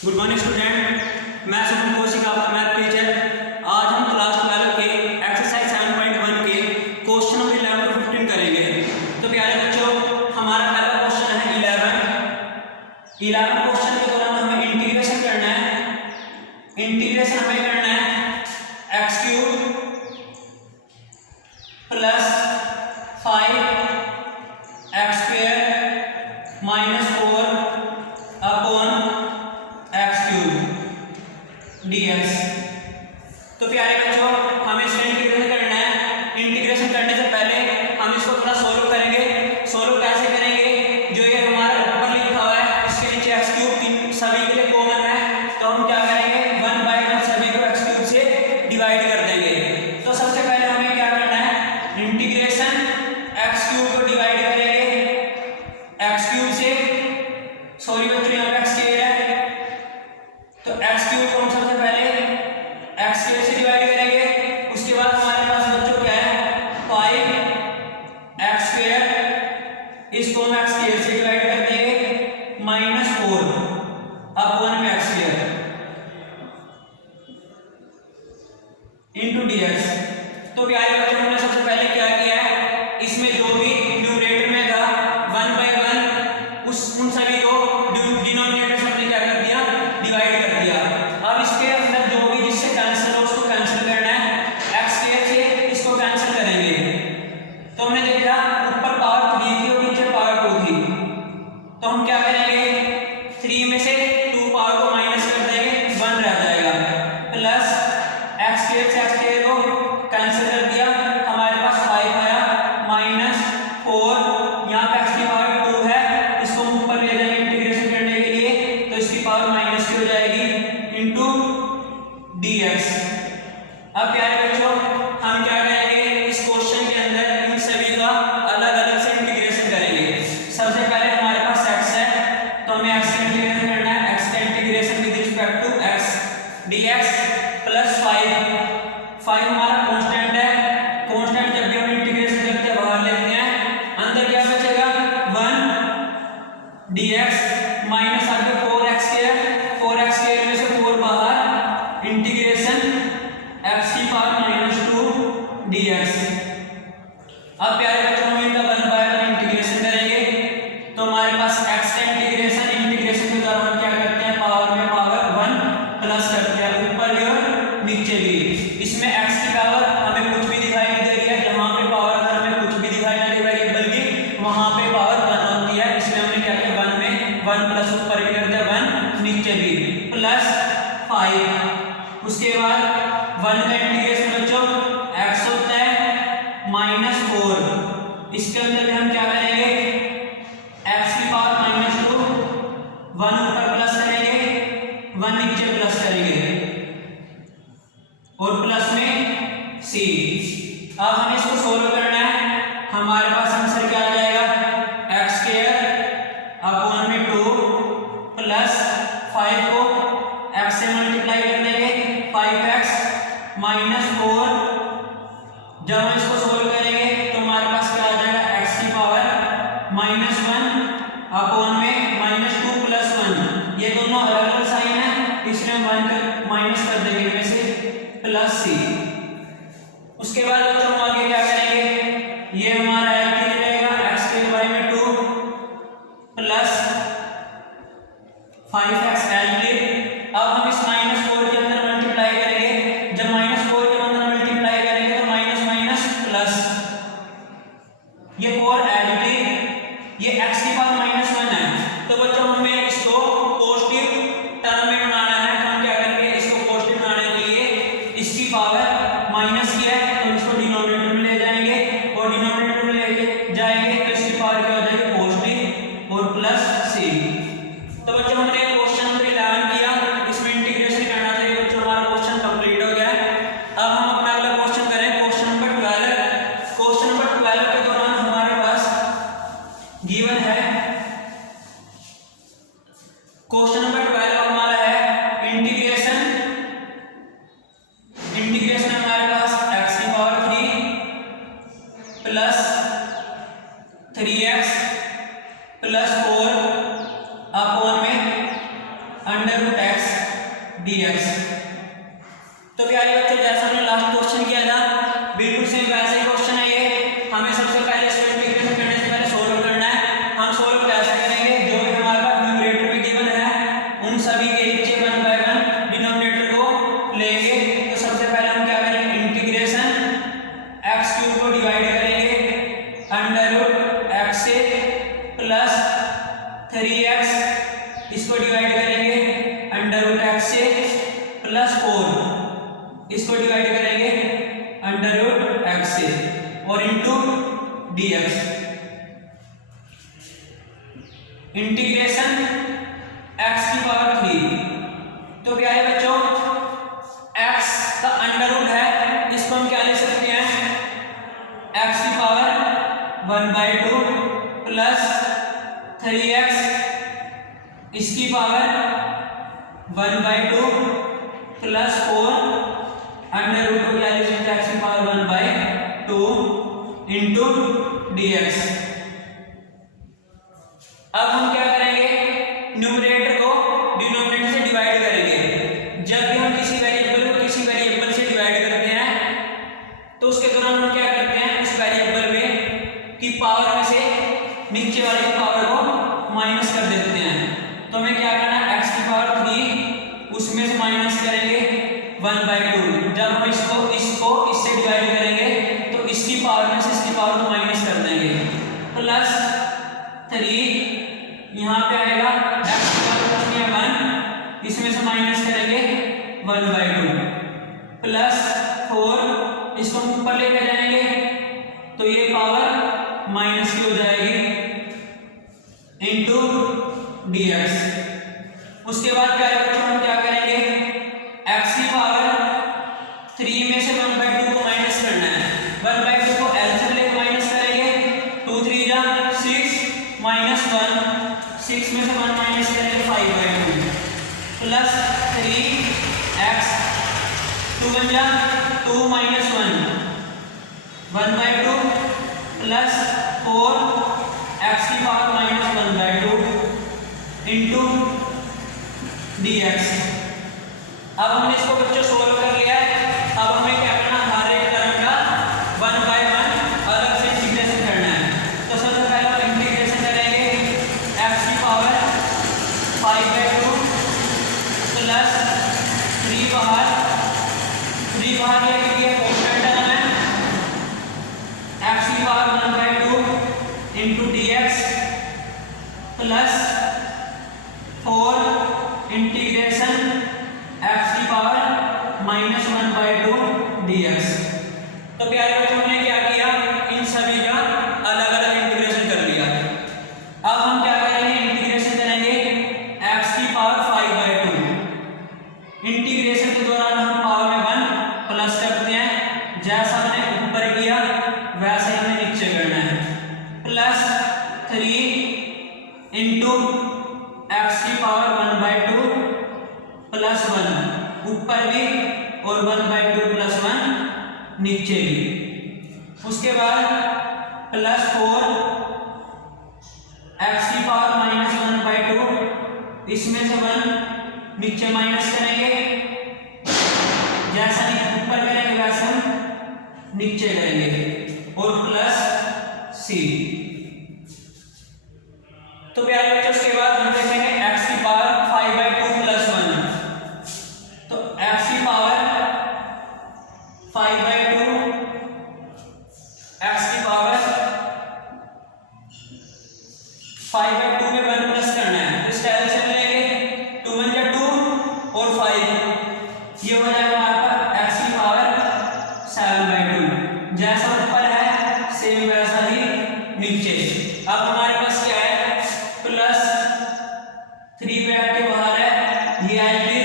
Good morning student, मैं सुमन कौशिक आपका math teacher. आज हम क्लास 12 के एक्सरसाइज 7.1 के क्वेश्चन नंबर 11 टू 15 करेंगे। तो प्यारे बच्चों, हमारा पहला क्वेश्चन है 11 क्वेश्चन के दौरान हमें इंटीग्रेशन करना है। इंटीग्रेशन हमें करना है x cube plus 5 x square minus 4 upon x cube dx। तो प्यारे बच्चों, हमें इसका इंटीग्रेशन करना है। इंटीग्रेशन करने से पहले हम इसको थोड़ा सोल्व करेंगे। सोल्व कैसे करेंगे? जो ये हमारा ऊपर लिखा हुआ है इसके नीचे एक्स क्यूब सभी के लिए कॉमन है, तो हम क्या करेंगे 1/1 सभी को एक्स क्यूब से डिवाइड कर देंगे। तो सबसे पहले हमें क्या करना है, इंटीग्रेशन एक्स क्यूब को डिवाइड करेंगे एक्स क्यूब से। सॉरी बच्चों, यहाँ पे एक्स स्क्वायर है, तो एक्स क्यूब को हम सबसे पहले एक्स स्क्वायर से डिवाइड करेंगे। उसके बाद हमारे पास बच्चों क्या है 5 एक्स स्क्वायर, इसको हम एक्स स्क्वायर से डिवाइड कर देंगे माइनस 4 अपॉन में एक्स स्क्वायर इनटू dx। तो प्यारे बच्चों, हमने सबसे पहले क्या किया है, इसमें जो भी न्यूमरेटर में था 1/1 उन सभी को डिनोमिनेटर से हमने क्या कर दिया, डिवाइड कर दिया। अब इसके अंदर जो भी जिससे कैंसिल हो उसको कैंसिल करना है। एक्स स्क्वायर से इसको कैंसिल करेंगे, तो हमने देखा ऊपर पावर 3 थी और नीचे पावर 2 थी, तो हम क्या करेंगे 3 में से 2 पावर को माइनस कर देंगे, 1 रह जाएगा, प्लस एक्स स्क्वायर से एक्स स्क्वायर को कैंसिल कर दिया, हमारे पास 5 आया माइनस 4, यहाँ पे एक्स की पावर 2 है, इसको हम ऊपर ले जाएंगे इंटीग्रेशन करने के लिए, तो इसकी पावर माइनस की हो जाएगी इनटू dx। अब प्यारे बच्चों, हम क्या करेंगे इस क्वेश्चन के अंदर इन सभी का अलग अलग से इंटीग्रेशन करेंगे। सबसे पहले हमारे पास x है, तो हमें x का इंटीग्रेशन करना है। x का integration with respect to x dx plus 5 हमारा कांस्टेंट है। कांस्टेंट जब भी हम इंटीग्रेशन करते हैं बाहर लेते हैं, अंदर क्या बचेगा 1 dx माइनस आगे 4x स्क्वायर में से 4 बाहर, इंटीग्रेशन x की पावर -2 dx। अब प्यारे बच्चों, हम इनका 1/1 इंटीग्रेशन करेंगे, तो हमारे पास x का इंटीग्रेशन के दौरान हम क्या करते हैं पावर में पावर 1 प्लस करते हैं, ऊपर भी और नीचे भी। इसमें x की पावर हमें कुछ भी दिखाई नहीं दे रही है, जहां पे पावर अगर हमें कुछ भी दिखाई नहीं दे रही है बल्कि वहां पे पावर 1 होती है, इसलिए हमने क्या किया 1 में 1 प्लस ऊपर भी कर दिया 1 नीचे भी प्लस 5। उसके बाद 1 का इंटीग्रेशन बच्चों x होता है -4, इसके अंदर भी हम क्या करेंगे x की पावर -2, 1 ऊपर प्लस करेंगे 1 नीचे प्लस करेंगे और प्लस में c। अब हमें इसको सोल्व करना है, हमारे पास आंसर क्या आ जाएगा एक्स स्क्वायर अपॉन में 2 प्लस 5 को x से मल्टीप्लाई कर देंगे 5x माइनस 4। जब हम इसको सोल्व करेंगे तो हमारे पास क्या आ जाएगा x की पावर -1 अपॉन में -2 प्लस 1। ये दोनों अलग अलग साइन है, इसलिए हम 1 कर माइनस कर देंगे इनमें से प्लस c। उसके बाद बच्चों हम आगे क्या करेंगे, ये हमारा LT रहेगा x के बाय में 2 प्लस 5x LT। अब हम इस -4 के अंदर मल्टीप्लाई करेंगे, जब -4 के अंदर मल्टीप्लाई करेंगे तो माइनस माइनस प्लस, ये 4 LT, ये x की पावर -1 है, तो बच्चों हमें इसको पॉजिटिव टर्म में बनाना है। तो हम क्या करेंगे इसको पॉजिटिव बनाने के लिए इसकी पावर माइनस की है, तो इसको डिनोमिनेटर में ले जाएंगे और डिनोमिनेटर में लेके जाएंगे तो इसकी पावर क्या हो जाएगी पॉजिटिव और प्लस c। तो बच्चों हमने क्वेश्चन नंबर 11 किया, इसमें इंटीग्रेशन करना था। ये बच्चों हमारा क्वेश्चन कंप्लीट हो गया है। अब हम अपना अगला क्वेश्चन करें क्वेश्चन नंबर 12। क्वेश्चन नंबर 12 के दौरान हमारे पास गिवन है, क्वेश्चन नंबर 12 हमारा है इंटीग्रेशन हमारे पास x की power 3 plus 3x plus 4 upon में अंडर रूट x dx। तो प्यारे बच्चों जैसा हमने लास्ट क्वेश्चन किया था बिल्कुल सेम वैसे ही क्वेश्चन है ये। हमें सबसे पहले इसको इंटीग्रेशन करने से पहले सोल्व करना है। हम सोल्व कैसे करेंगे, जो भी हमारे पास न्यूमरेटर में गिवन है उन सभी के नीचे 1 बाय 1 डिनोमिनेटर को लेंगे। तो सबसे पहले हम क्या करेंगे, इंटीग्रेशन x क्यूब को डिवाइड करेंगे अंडर रूट x से प्लस 3x, इसको डिवाइड करेंगे अंडर रूट x से प्लस 4, इसको डिवाइड करेंगे अंडर रूट x से और इनटू dx। इंटीग्रेशन x की पावर 3। तो प्यारे बच्चों x का अंडर रूट है, इसको हम क्या लिख सकते हैं, x की पावर 1/2 प्लस 3x, इसकी पावर 1/2 प्लस 4 अंडर रूट को क्या लिख सकते हैं, x की पावर 1/2 इंटू dx। अब हम क्या करेंगे, न्यूमरेटर को डिनोमिनेटर से डिवाइड करेंगे। जब भी हम किसी वेरिएबल को किसी वेरिएबल से डिवाइड करते हैं तो उसके दौरान हम क्या करते हैं, उस वेरिएबल में की पावर में से नीचे वाले की पावर को माइनस कर देते हैं। तो हमें क्या करना है, x की पावर 3 उसमें से माइनस करेंगे 1/2। जब हम इसको इससे डिवाइड करेंगे तो इसकी पावर में से इसकी पावर को माइनस कर देंगे प्लस 3, यहाँ पे आएगा x की पावर 1, इसमें से माइनस करेंगे 1/2 प्लस 4, इसको हम ऊपर लेकर जाएंगे तो ये पावर माइनस की हो जाएगी इंटू dx। उसके बाद क्या है बच्चों, हम क्या करेंगे, x की पावर 3 में से 1/2 को माइनस करना है। 1/2 को LCM लेकर माइनस करेंगे, 2 3 जा 6 माइनस 1, 6 में से 1 माइनस करेंगे 5/2 प्लस 3x, 2 1 जा 2 माइनस 1 1/2 प्लस 4 x की पावर माइनस 1/2 इंटू dx। अब हमने इसको बच्चों सोल्व कर लिया है। अब हमें क्या करना, हर एक टर्म का 1 बाय 1 अलग से इंटीग्रेशन करना है। तो सबसे पहले हम इंटीग्रेशन करेंगे x की पावर 5/2 प्लस 3 बाहर लेके कांस्टेंट टर्म है x की power 1/2 into dx plus 4 integration x की पावर माइनस 1/2 dx। तो प्यारे बच्चों हमने क्या किया, इन सभी का अलग अलग इंटीग्रेशन कर लिया। अब हम क्या करेंगे, इंटीग्रेशन करेंगे x की पावर 5/2। इंटीग्रेशन के दौरान हम पावर में 1 प्लस करते हैं, जैसा हमने ऊपर किया वैसे हमें नीचे करना है, प्लस 3 इंटू x की पावर 1/2 प्लस 1 ऊपर भी और 1/2 प्लस 1 नीचे भी। उसके बाद प्लस 4 x की पावर माइनस 1/2, इसमें से 1 नीचे माइनस करेंगे, जैसा ऊपर करेंगे वैसा हम नीचे करेंगे और प्लस c। तो प्यारे बच्चों उसके बाद हम देखेंगे x की पावर 5/2 प्लस 1। तो x की पावर 5/2, x की पावर 5/2 में 1 प्लस करना है, तो इसका एलसीएम लेंगे, 2 1 जा 2 और 5, ये हो जाएगा हमारे पास x की पावर 7/2। जैसा ऊपर है सेम वैसा ही नीचे। अब हमारे पास क्या है, प्लस 3 ब्रैकेट के बाहर है, ये आएगी।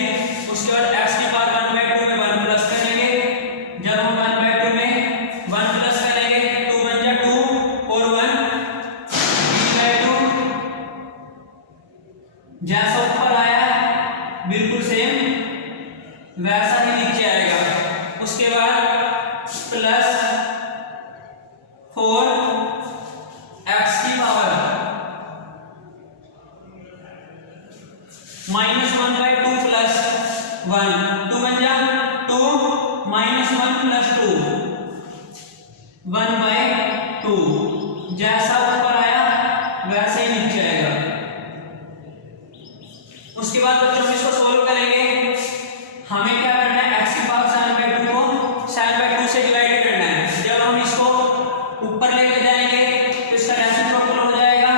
उसके बाद x की पावर 1/2 में 1 प्लस करेंगे, जब हम 1/2 में 1 प्लस करेंगे 2 1 जा 2 और 1 3/2, जैसा ऊपर आया बिल्कुल सेम वैसा ही नीचे आएगा। उसके बाद प्लस 4 x की पावर माइनस 1/2 प्लस 1 2 बन जा 2 -1 + 2 1/2 जैसा ऊपर आया वैसे ही नीचे आएगा। उसके बाद बच्चों हम इसको सोल्व करेंगे। हमें क्या करना है x की पावर sin/2 को sin/2 से डिवाइड करना है। जब हम इसको ऊपर लेके जाएंगे तो इसका रेसिप्रोकल हो जाएगा।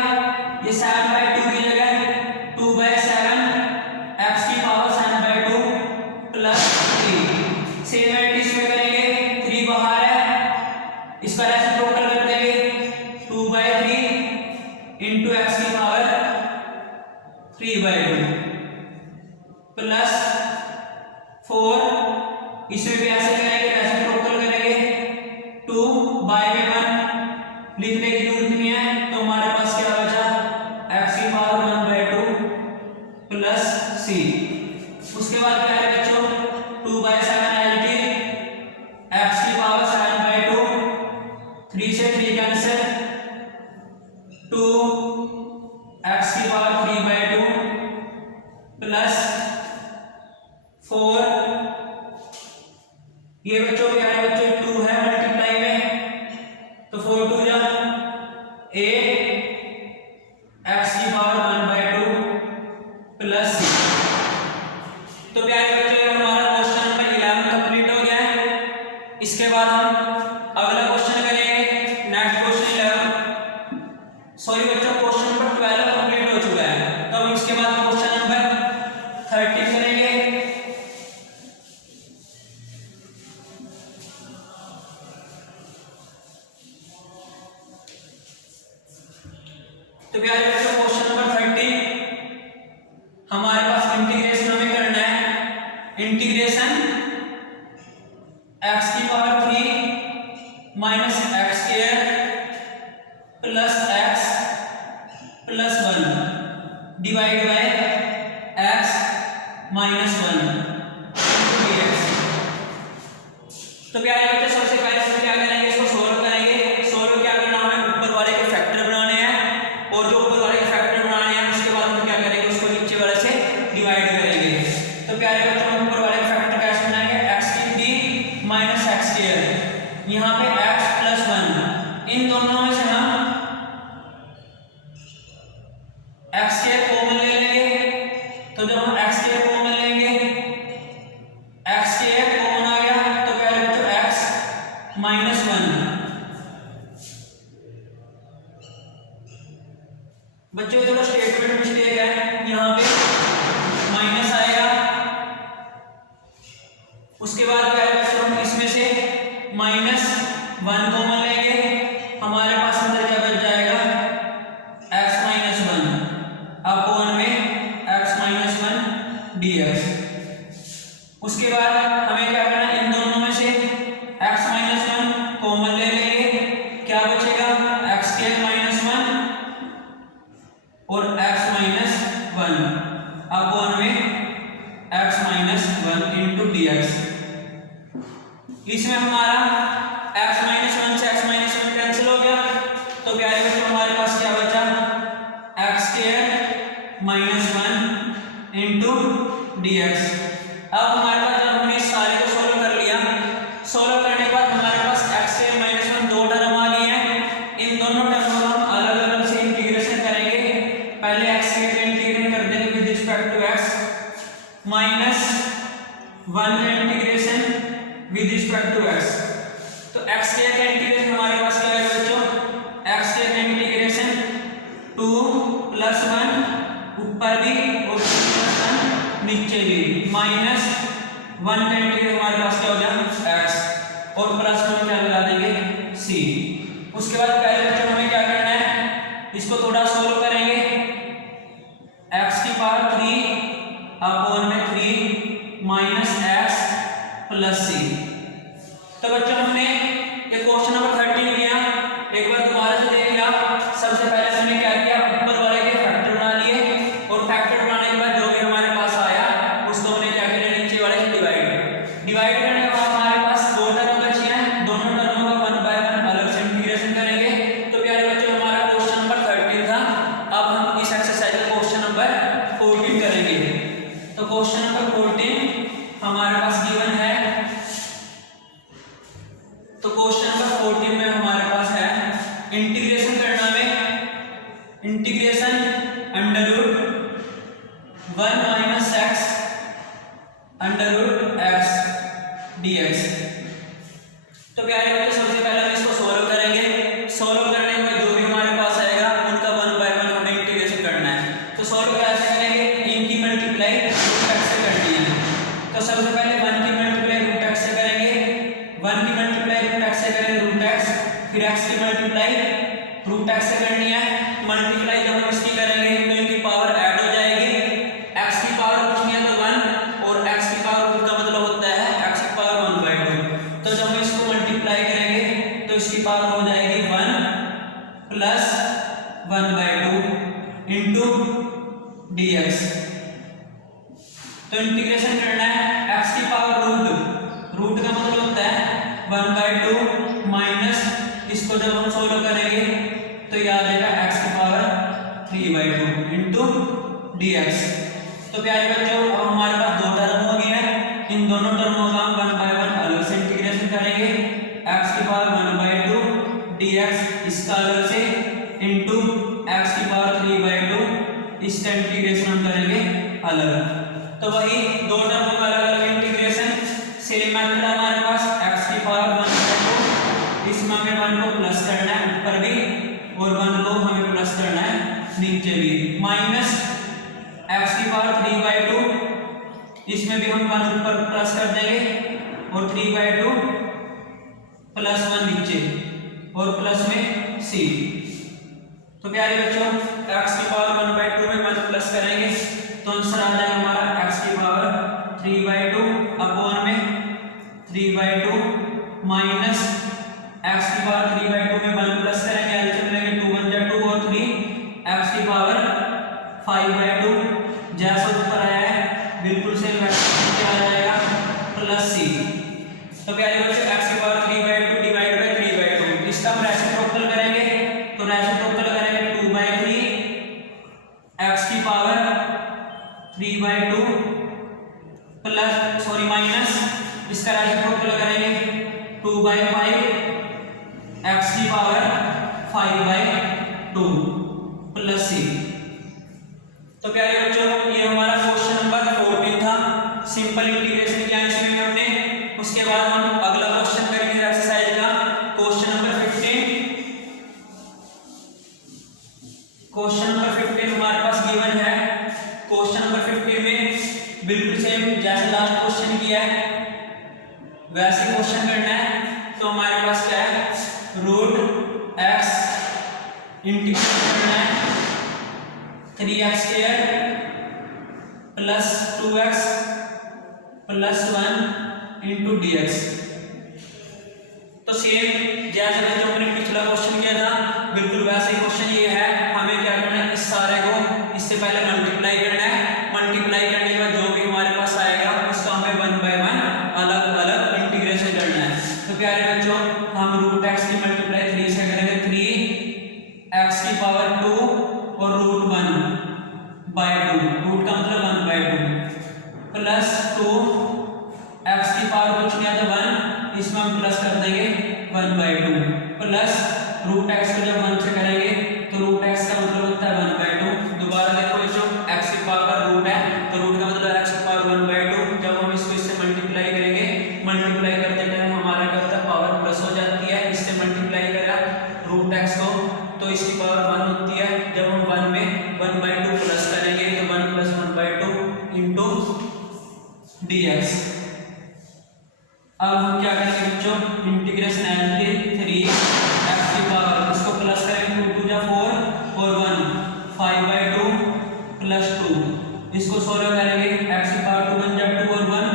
ये sin/2 की जगह 2/7 x की पावर sin/2 + 3 सेम है इसमें करेंगे 3 बाहर है इसका रेसिप्रोकल कर देंगे 2/3 into x की पावर 3/2 प्लस 4 इसमें भी ऐसे करेंगे रेसिप्रोकल करेंगे 2/1 लिखने की जरूरत नहीं है तो हमारे पास क्या बचा x की पावर 1/2 प्लस c। उसके बाद क्या है बच्चों 2/7 एलटी x की पावर sin/2 3 से 3 कैंसिल 2 x की पावर 3/2 प्लस 4 ये बच्चों क्या है बच्चों 2 है मल्टीप्लाई में तो 4 2 जा 8 x की पावर 1/2 प्लस तो प्यारे बच्चों हमारा क्वेश्चन नंबर 11 कंप्लीट हो गया है। इसके बाद हम अगला क्वेश्चन करेंगे नेक्स्ट क्वेश्चन 11 सॉरी बच्चों क्वेश्चन नंबर 12 कंप्लीट हो चुका है तो हम इसके बाद क्वेश्चन नंबर 13 करेंगे। तो प्यारे बच्चों क्वेश्चन नंबर 13 हमारे पास इंटीग्रेशन हमें करना है। इंटीग्रेशन x की power 3 minus x square plus x plus 1 divide by x minus 1 dx। तो प्यारे बच्चे सबसे पहले हम क्या करेंगे इसको सोल्व करेंगे। सोल्व क्या करना हमें ऊपर वाले के फैक्टर बनाने हैं और जो ऊपर वाले के फैक्टर बनाने हैं उसके बाद हम क्या करेंगे उसको नीचे वाले से डिवाइड करेंगे। तो प्यारे बच्चों हम ऊपर वाले के फैक्टर कैसे बनाएंगे x की 3 माइनस x स्क्वायर यहाँ पे x प्लस 1 इन दोनों में से हम x स्क्वायर कॉमन ले लेंगे। तो जब हम x स्क्वायर कॉमन लेंगे x स्क्वायर कॉमन आ गया तो प्यारे बच्चों x माइनस 1 बच्चों थोड़ा स्टेटमेंट मिस्टेक है यहाँ पे माइनस आएगा। उसके बाद क्या है बच्चों हम इसमें से -1 कॉमन लेंगे हमारे पास अंदर क्या बच जाएगा x माइनस 1 अपॉन में x माइनस 1 dx। उसके बाद हमें क्या करना है इन दोनों में से x माइनस 1 कॉमन ले लेंगे क्या बचेगा x स्क्वायर माइनस 1 और x माइनस 1 अपॉन में x माइनस 1 इंटू dx। इसमें हमारा x माइनस 1 से x माइनस 1 कैंसिल हो गया तो प्यारे बच्चों हमारे पास क्या बचा x square minus 1 into dx। अब हमारे पास जब हमने इस सारे को सोल्व कर लिया सोल्व करने के बाद हमारे पास x स्क्वायर माइनस 1 दो टर्म आ गई हैं। इन दोनों टर्मों को हम अलग अलग से इंटीग्रेशन करेंगे। पहले x स्क्वायर का इंटीग्रेशन कर देंगे with respect to x minus 1 का integration with respect to x। तो x स्क्वायर का इंटीग्रेशन हमारे पास क्या है बच्चों x स्क्वायर का इंटीग्रेशन 2 + 1 ऊपर भी और 2 + 1 नीचे भी माइनस 1 का इंटीग्रेशन हमारे पास क्या हो गया x और प्लस 1 क्या लगा देंगे c। उसके बाद पहले बच्चों हमें क्या करना है इसको थोड़ा सोल्व करेंगे x की पावर 3 अपॉन में 3 माइनस x प्लस c। तो बच्चों हमने ये क्वेश्चन नंबर 13 लिया एक बार दोबारा से देख लिया। सबसे पहले हमने क्या किया ऊपर वाले के फैक्टर बना लिए और फैक्टर बनाने के बाद जो भी हमारे पास आया उसको हमने क्या किया नीचे वाले से डिवाइड करने के बाद हमारे पास दो टर्म बचे हैं। दोनों टर्मों का 1/1 अलग से इंटीग्रेशन करेंगे। तो प्यारे बच्चों हमारा क्वेश्चन नंबर 13 था। अब हम इस एक्सरसाइज का क्वेश्चन नंबर 14 करेंगे। तो question number 14 1 minus x under root x dx। तो प्यारे बच्चों सबसे पहले हम इसको सॉल्व करेंगे। सॉल्व करने में जो भी हमारे पास आएगा उनका 1 बाय 1 हमें इंटीग्रेशन करना है। तो सॉल्व कैसे करेंगे, इनकी मल्टीप्लाई रूट एक्स से करनी है। तो सबसे पहले 1 की मल्टीप्लाई रूट एक्स से करेंगे, 1 की मल्टीप्लाई रूट एक्स से करेंगे रूट एक्स, फिर x की मल्टीप्लाई रूट एक्स से करनी है। मल्टीप्लाई जब हम इसकी करेंगे तो इनकी पावर ऐड हो जाएगी। x की पावर कुछ नहीं है तो 1 और x की पावर रूट का मतलब होता है x की पावर 1 बाय 2। तो जब हम इसको मल्टीप्लाई करेंगे तो इसकी पावर हो जाएगी 1 प्लस 1 बाय 2 इंटू dx। तो इंटीग्रेशन करना है x की पावर रूट, रूट का मतलब होता है 1 बाय 2 माइनस इसको जब हम सोल्व करेंगे तो ये आ जाएगा x की पावर 3 बाई 2 इंटू dx। तो प्यारे बच्चों अब हमारे पास दो टर्म हो गए हैं, इन दोनों टर्मों का हम 1 बाय 1 अलग से इंटीग्रेशन करेंगे। x की पावर 1 बाय 2 dx इसका अलग से इंटू x की पावर 3 बाय 2 इसका इंटीग्रेशन हम करेंगे अलग। तो वही दो टर्मों का अलग अलग इंटीग्रेशन। सेम मेथड हमारे पास x की पावर 1 बाय 2, इसमें हमें 1 को प्लस करना है ऊपर भी और 1 को हमें प्लस करना है नीचे भी, माइनस x की पावर 3 बाय 2, इसमें भी हम 1 ऊपर प्लस कर देंगे और 3 बाय 2 प्लस 1 नीचे और प्लस में c। तो प्यारे बच्चों x की पावर 1 बाय 2 में 1 प्लस करेंगे तो आंसर आ जाएगा हमारा x की पावर 3 बाय 2 अपॉन में 3 बाय 2 माइनस x की पावर 3 बाय 2 में 1 प्लस करेंगे, एलसीएम लेंगे 2 1 जा 2 और 3 x की पावर 5 बाय 2 जैसा ऊपर आया है बिल्कुल सेम नीचे आ जाएगा प्लस c। तो प्यारे बच्चों x की power 3 by 2 divide by 3 by 2, इसका हम रेसिप्रोकल करेंगे तो रेसिप्रोकल करेंगे 2 बाय 3 x की पावर 3 बाय 2 प्लस माइनस इसका रेसिप्रोकल करेंगे 2 बाय 5 x की पावर 5 बाय 2 प्लस c। तो प्यारे बच्चों ये हमारा क्वेश्चन नंबर 14 था, सिंपल इंटीग्रेशन किया इसमें हमने। उसके बाद हम अगला क्वेश्चन करेंगे एक्सरसाइज का क्वेश्चन नंबर 15। क्वेश्चन नंबर 15 हमारे पास गिवन है। क्वेश्चन नंबर 15 में बिल्कुल सेम जैसे लास्ट क्वेश्चन किया है वैसे क्वेश्चन करना है। तो हमारे पास क्या है, रूट x इंटीग्रेशन करना है 3x square plus 2x plus 1 into dx। तो सेम जैसे जो हमने पिछला क्वेश्चन किया था बिल्कुल वैसे ही क्वेश्चन ये है। हमें क्या करना है, इस सारे को इससे पहले मल्टीप्लाई करना है। मल्टीप्लाई करने के बाद जो भी हमारे पास आएगा उसका हमें 1 बाय 1 अलग अलग इंटीग्रेशन करना है। तो प्यारे बच्चों हम रूट x की मल्टीप्लाई 3 से करेंगे 3x की पावर 2 और रूट 1 बाय 2, रूट का मतलब 1 बाय 2 प्लस 2 x की पावर कुछ नहीं आता 1, इसमें हम प्लस कर देंगे 1 बाय 2 प्लस रूट x को जब 1 से करेंगे तो रूट x का मतलब होता है 1 बाय 2। दोबारा देखो जो x की पावर रूट है तो रूट का मतलब x की पावर 1 बाय 2। जब हम इसको इससे मल्टीप्लाई करेंगे, मल्टीप्लाई करते टाइम हमारा क्या होता है पावर प्लस हो जाती है। इससे मल्टीप्लाई करा रूट x को तो इसकी पावर 1 होती है। जब हम 1 में 1 बाय 2 प्लस करेंगे तो 1 प्लस 1 बाय 2 इंटू dx। अब हम क्या करेंगे बच्चों, इंटीग्रेशन एल 3 x की पावर इसको प्लस करेंगे 2 2 जा 4 और 1 5 बाय 2 प्लस 2, इसको सोल्व करेंगे x की पावर 2 1 जा 2 और 1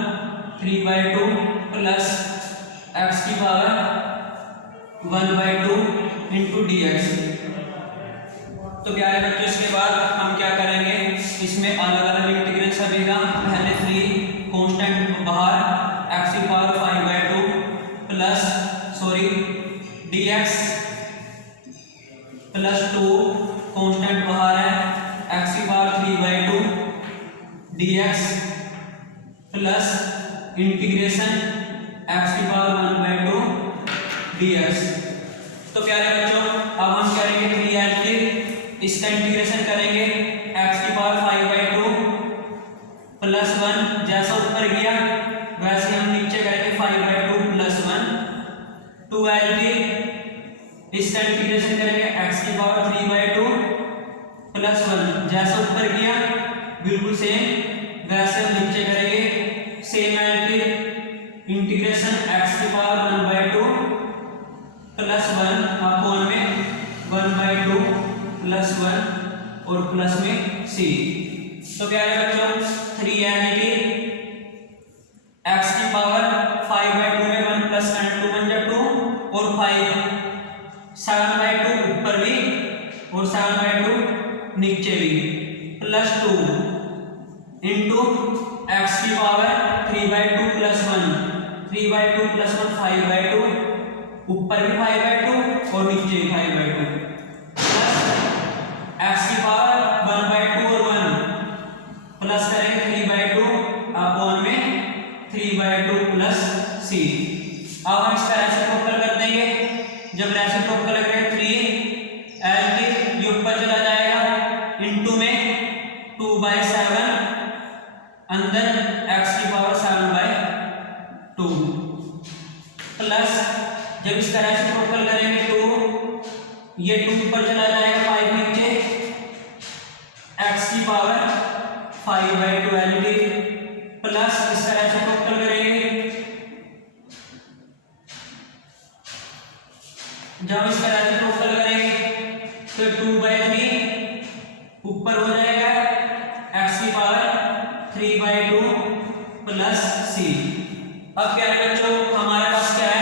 3 बाय 2 प्लस x की पावर 1 बाय 2 इंटू dx। तो प्यारे बच्चों इसके बाद हम क्या करेंगे, इसमें अलग अलग इंटीग्रेशन सभी का पहले 3 कांस्टेंट बाहर x की power 5 by 2 plus dx plus 2 constant बाहर है x की power 3 by 2 dx plus integration x की पावर 1 बाय 2 dx। तो प्यारे बच्चों अब हम करेंगे 3l के इसका इंटीग्रेशन करेंगे x की पावर 5 बाय 2 +1 जैसा ऊपर गया वैसे हम नीचे करेंगे 5/2 +1 2l इसका इंटीग्रेशन करेंगे x की पावर 3/2 +1 जैसा ऊपर गया बिल्कुल सेम वैसे हम नीचे करेंगे सेम इंटीग्रेशन x की पावर 1/2 +1 अपॉन में 1/2 +1 और प्लस में c। तो प्यारे बच्चों 3l x की पावर 5/2 में 1 + 2 बन जाए 2 और 5 7/2 ऊपर भी और 7/2 नीचे भी +2 इंटू x की पावर 3/2 +1 3/2 +1 5/2 ऊपर भी 5/2 और नीचे भी 5/2 x की पावर 1/2 और 1 प्लस करेंगे 3/2 अपॉन में 3/2 प्लस c। अब हम इसका रेसिप्रोकल कर देंगे। जब रेसिप्रोकल करेंगे 3l ये ऊपर चला जाएगा इंटू में 2/7 अंदर x की पावर 7/2 प्लस जब इसका रेसिप्रोकल करेंगे तो ये 2 ऊपर चला जाएगा 5 नीचे x की पावर 5/2l प्लस इसका रेसिप्रोकल करेंगे जब इसका रेसिप्रोकल करेंगे तो 2/3 ऊपर हो जाएगा x की पावर 3/2 प्लस c। अब क्या है बच्चों हमारे पास क्या है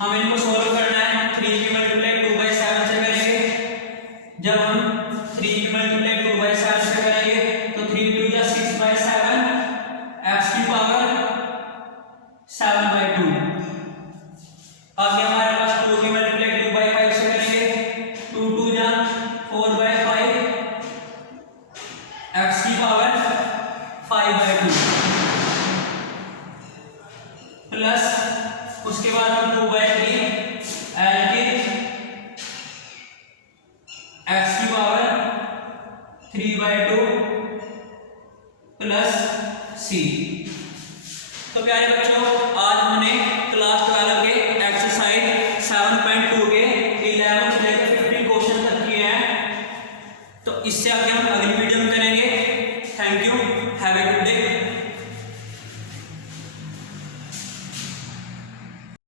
हम इनको सॉल्व करना है। 3 की मल्टीप्लाई 2/7 से करेंगे। जब हम 3 की मल्टीप्लाई 2/7 से करेंगे तो 3 2 या 6/7 x की पावर 7/2। आगे हमारे पास 2 की मल्टीप्लाई 2/5 से करेंगे 2 2 या 4/5 x की पावर 5/2 प्लस उसके बाद हम 2/3 l के x की पावर 3/2 प्लस c। तो प्यारे बच्चों आज हमने क्लास 12 के एक्सरसाइज 7.2 के 11 से लेकर 15 क्वेश्चन तक किए हैं। तो इससे आगे हम अगली